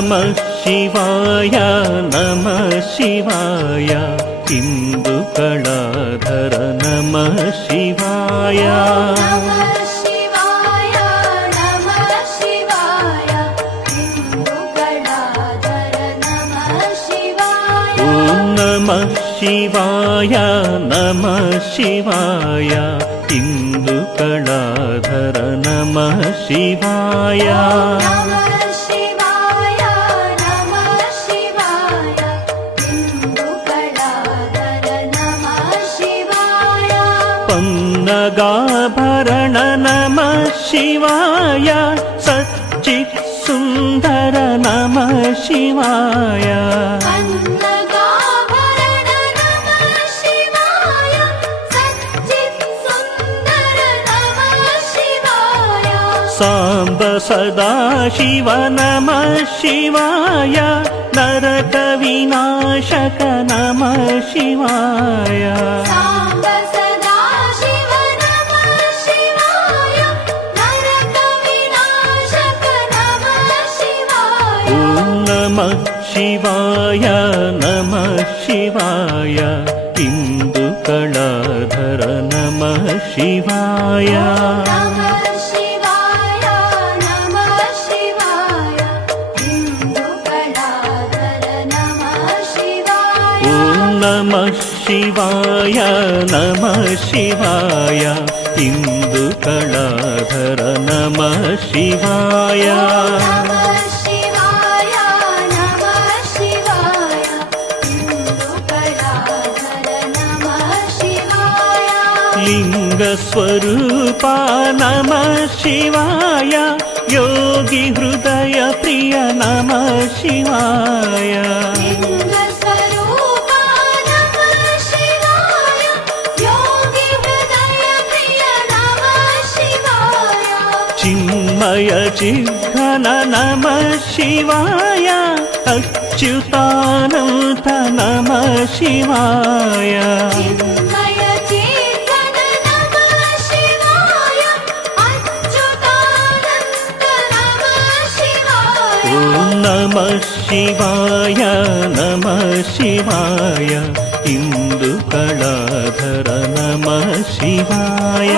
नमः शिवाय नमः शिवाय इंदुकलाधर नमः शिवाय नमः शिवाय नमः शिवाय इंदुकलाधर नमः शिवाय पन्नगाभरण नमः शिवाय सच्चित् सुंदर नमः शिवाय सांब सदाशिव नमः शिवाय नरक विनाशक नमः शिवाय नमः शिवाय नमः शिवाय इंदुकलाधर नमः शिवाय नमः शिवाय नमः शिवाय इंदुकलाधर नमः शिवाय लिंग स्वरूपा नमः शिवाय योगी हृदय प्रिय नमः शिवाय चिन्मय चिद्घन नमः शिवाय अच्युतानंत नमः शिवाय नमः शिवाय नमः शिवाय इंदुकलाधर नमः शिवाय।